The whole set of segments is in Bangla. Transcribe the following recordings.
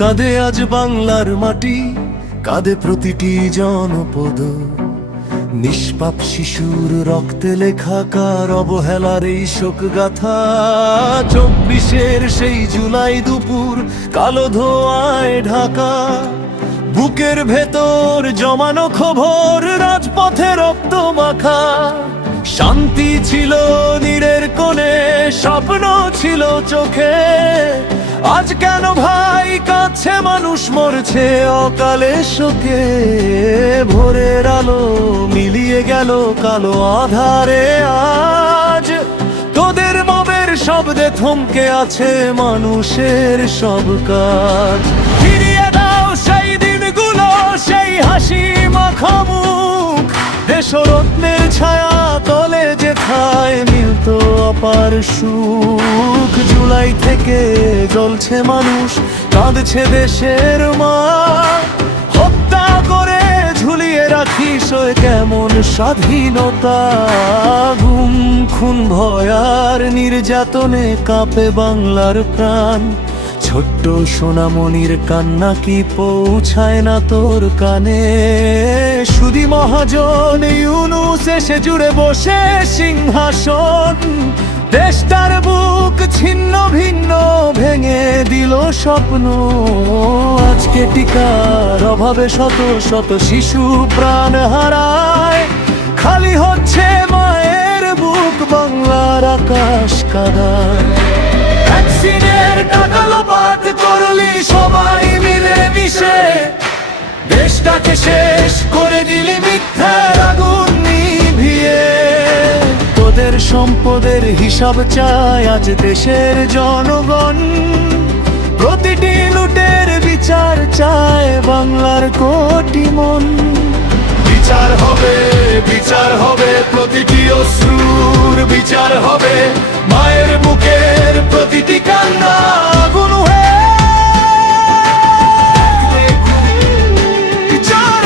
কাঁদে আজ বাংলার মাটি, কাঁদে প্রতিটি জনপদ। নিষ্পাপ শিশুর রক্তে লেখা কার অবহেলার এই শোক গাথা। 24-এর সেই জুলাই দুপুর কালো ধোঁয়ায় ঢাকা, বুকের ভেতর জমানো খবর, রাজপথে রক্ত মাখা। শান্তি ছিল নীড়ের কোণে, স্বপ্ন ছিল চোখে। আজ কেন ভাই কাছে মানুষ মরছে অকালে শোকে। ভোরের আলো মিলিয়ে গেল কালো আধারে, আজ তোদের মবের শব্দে থমকে আছে মানুষের সব কাজ। ফিরিয়ে দাও সেই দিনগুলো, সেই হাসি মাখা মুখ, দেশরত্নের ছায়া তলে যেথায় মিলতো অপার সুখ। জুলাই থেকে জ্বলছে মানুষ, কাঁদছে দেশের মা। হত্যা করে ঝুলিয়ে রাখি সয়ে কেমন স্বাধীনতা। গুম খুন ভয় আর নির্যাতনে কাঁপে বাংলার প্রাণ। ছোট্ট সোনামণির কান্না কি পৌঁছায় না তোর কানে? শুধু মহাজন ইউনূস এসে জুড়ে বসে সিংহাসন। দেশটার বুক ছিন্ন ভিন্ন ভেঙে দিল স্বপ্ন। আজকে টিকার অভাবে শত শত শিশু প্রাণ হারায়। খালি হচ্ছে মায়ের বুক, বাংলার আকাশ কাঁদায়। ভ্যাকসিনের টাকা লোপাট করলি সবাই মিলে মিশে, দেশটাকে শেষ করে দিলি মিথ্যার আগুন নিভিয়ে। তোদের সম্পদের হিসাব চায় আজ দেশের জনগণ। প্রতিটি লুটের বিচার চায় বাংলার কোটি মন। বিচার হবে, বিচার হবে, প্রতিটি অশ্রুর বিচার হবে। মায়ের বুকের প্রতিটি কান্না আগুন হয়ে বিচার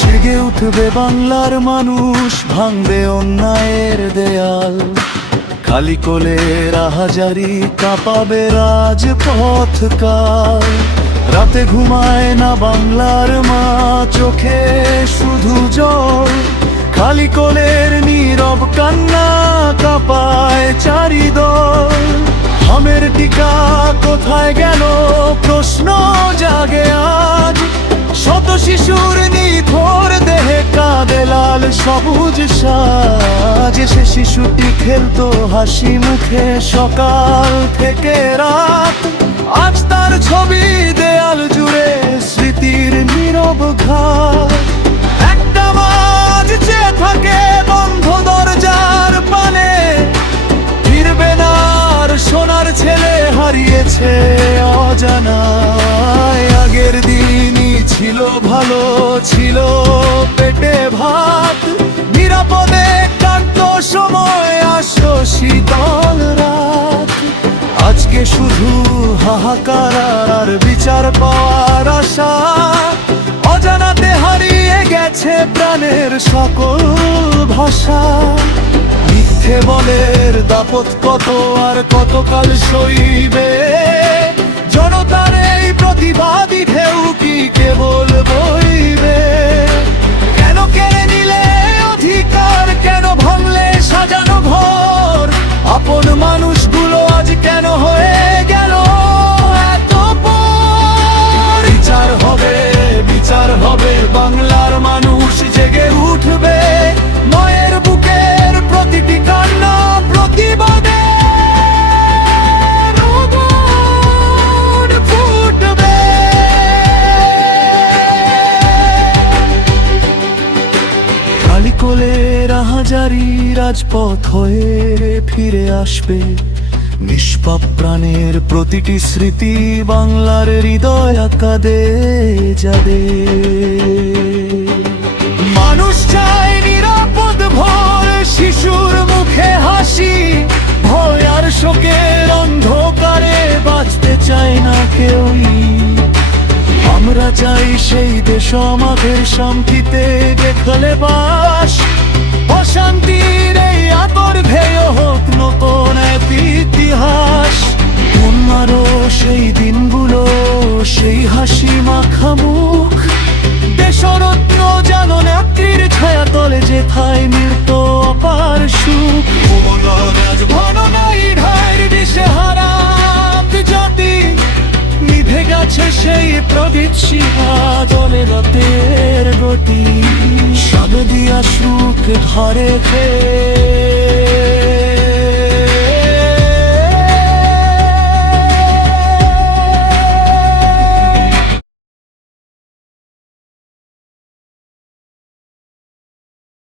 জেগে উঠবে বাংলার মানুষ, ভাঙবে অন্যায়ের দেয়াল। খালি কোলের আহাজারি কাঁপাবে রাজপথ কাল। রাতে ঘুমায় না বাংলার মা, চোখে শুধু জল। খালি কোলের নীরব কান্না কাঁপায় চারিদল। হামের টিকা কোথায় গেল প্রশ্ন জাগে আজ। শত শিশুর নিথর দেহে কাঁদে লাল সবুজ সাজ। সে শিশুটি খেলতো হাসি মুখে সকাল থেকে রাত। আজ তার ছবি দেয়াল জুড়ে স্মৃতির নীরব ঘাট। একটা মাঝ চেয়ে থাকে বন্ধ দরজার পানে, ফিরবে না আর সোনার ছেলে হারিয়েছে অজানায়। আগের দিনই ছিল ভালো, ছিল পেটে ভাত। নিরাপদে কাটতো সময়, আসতো শীতল রাত। আজকে শুধু হাহাকার আর বিচার পাওয়ার আশা। অজানাতে হারিয়ে গেছে প্রাণের সকল ভাষা। মিথ্যে বলের দাপট কত আর কতকাল সইবে? জনতার এই প্রতিবাদী ঢেউ কি কেবল বইবে? কেন কেড়ে নিলে অধিকার, কেন ভাঙলে সাজানো ঘর? আপন মানুষগুলো আজ কেন হয়ে গেল এত পর? বিচার হবে, বিচার হবে, বাংলার মানুষ জেগে উঠবে। মায়ের বুকের প্রতিটি কান্না প্রতিবাদে ফুটবে। খালি কোলের আহাজারি রাজপথ হয়ে ফিরে আসবে। নিষ্পাপ প্রাণের প্রতিটি স্মৃতি বাংলার হৃদয় কাঁদে যাবে। মানুষ চায় নিরাপদ ভোর, শিশুর মুখে হাসি। ভয় আর শোকের অন্ধকারে বাঁচতে চায় না কেউই। আমরা চাই সেই দেশ আমাদের শান্তিতে দেখলে বাস। অশান্তির এই আতর ভেয় হোক নতুন সেই হাসি মাখা মুখ, দেশরত্ন যেন নেত্রীর ছায়া তলে যেথায় মিলত অপার সুখ। আজ ভান নাই ঢাইর দিশে হারা জাতি, নিভে গেছে সেই প্রদীপ শিহা জলে রতের গতি। সাদ দিয়া সুখ ধরে খেয়ে